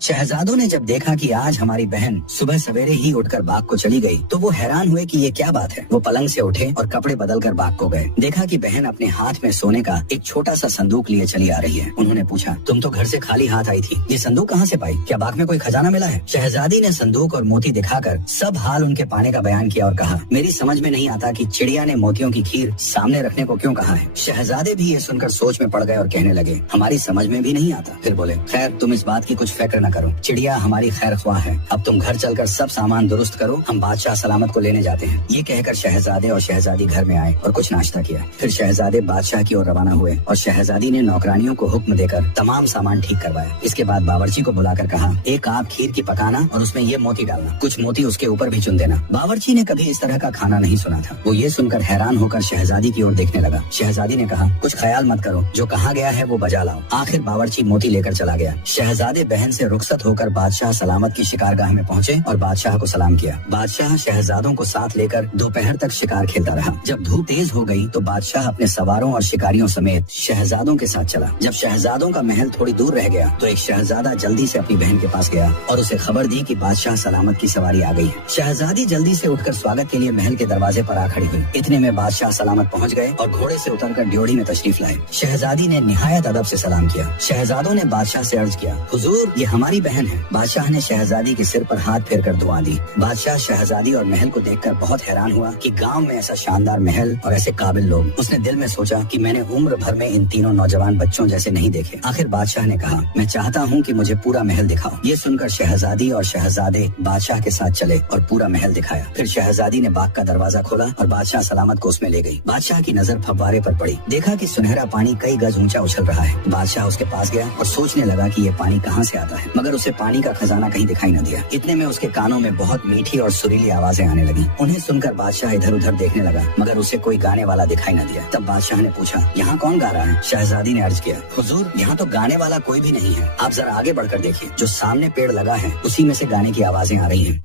शहजादों ने जब देखा कि आज हमारी बहन सुबह सवेरे ही उठकर बाग को चली गई तो वो हैरान हुए कि ये क्या बात है। वो पलंग से उठे और कपड़े बदलकर बाग को गए। देखा कि बहन अपने हाथ में सोने का एक छोटा सा संदूक लिए चली आ रही है। उन्होंने पूछा, तुम तो घर से खाली हाथ आई थी, ये संदूक कहाँ से पाई? क्या बाग में कोई खजाना मिला है? शहजादी ने संदूक और मोती दिखाकर सब हाल उनके पाने का बयान किया और कहा, मेरी समझ में नहीं आता कि चिड़िया ने मोतियों की खीर सामने रखने को क्यों कहा है। शहजादे भी ये सुनकर सोच में पड़ गए और कहने लगे, हमारी समझ में भी नहीं आता। फिर बोले, खैर तुम इस बात की कुछ फिक्र न करो, चिड़िया हमारी खैर ख्वाह है। अब तुम घर चलकर सब सामान दुरुस्त करो, हम बादशाह सलामत को लेने जाते हैं। ये कहकर शहजादे और शहजादी घर में आए और कुछ नाश्ता किया। फिर शहजादे बादशाह की ओर रवाना हुए और शहजादी ने नौकरानियों को हुक्म देकर तमाम सामान ठीक करवाया। इसके बाद बावर्ची को बुलाकर कहा, एक आप खीर की पकाना और उसमें ये मोती डालना, कुछ मोती उसके ऊपर भी चुन देना। बावर्ची ने कभी इस तरह का खाना नहीं सुना था। वो ये सुनकर हैरान होकर शहजादी की ओर देखने लगा। शहजादी ने कहा, कुछ ख्याल मत करो, जो कहा गया है वो बजा लाओ। आखिर बावर्ची मोती लेकर चला गया। शहजादे बहन से रुखसत होकर बादशाह सलामत की शिकारगाह में पहुंचे और बादशाह को सलाम किया। बादशाह शहजादों को साथ लेकर दोपहर तक शिकार खेलता रहा। जब धूप तेज हो गई तो बादशाह अपने सवारों और शिकारियों समेत शहजादों के साथ चला। जब शहजादों का महल थोड़ी दूर रह गया तो एक शहजादा जल्दी से अपनी बहन के पास गया और उसे खबर दी कि बादशाह सलामत की सवारी आ गई है। शहजादी जल्दी से उठकर स्वागत के लिए महल के दरवाजे पर आ खड़ी हुई। इतने में बादशाह सलामत पहुंच गए और घोड़े से उतरकर ड्योढ़ी में तशरीफ लाए। शहजादी ने निहायत अदब से सलाम किया। शहजादों ने बादशाह से अर्ज किया, हुजूर ये हमारी बहन है। बादशाह ने शहजादी के सिर पर हाथ फेर कर दुआ दी। बादशाह शहजादी और महल को देखकर बहुत हैरान हुआ कि गांव में ऐसा शानदार महल और ऐसे काबिल लोग। उसने दिल में सोचा कि मैंने उम्र भर में इन तीनों नौजवान बच्चों जैसे नहीं देखे। आखिर बादशाह ने कहा, मैं चाहता हूँ कि मुझे पूरा महल दिखाओ। ये सुनकर शहजादी और शहजादे बादशाह के साथ चले और पूरा महल दिखाया। फिर शहजादी ने बाग का दरवाजा खोला और बादशाह सलामत को उसमें ले गई। बादशाह की नजर फव्वारे पर पड़ी। देखा कि सुनहरा पानी कई गज ऊंचा उछल रहा है। बादशाह उसके पास गया और सोचने लगा कि ये पानी कहाँ से आता है, मगर उसे पानी का खजाना कहीं दिखाई न दिया। इतने में उसके कानों में बहुत मीठी और सुरीली आवाजें आने लगी। उन्हें सुनकर बादशाह इधर उधर देखने लगा, मगर उसे कोई गाने वाला दिखाई न दिया। तब बादशाह ने पूछा, यहाँ कौन गा रहा है? शहजादी ने अर्ज किया, हुजूर यहाँ तो गाने वाला कोई भी नहीं है, आप जरा आगे बढ़कर देखिए, जो सामने पेड़ लगा है उसी में से गाने की आवाजें आ रही हैं।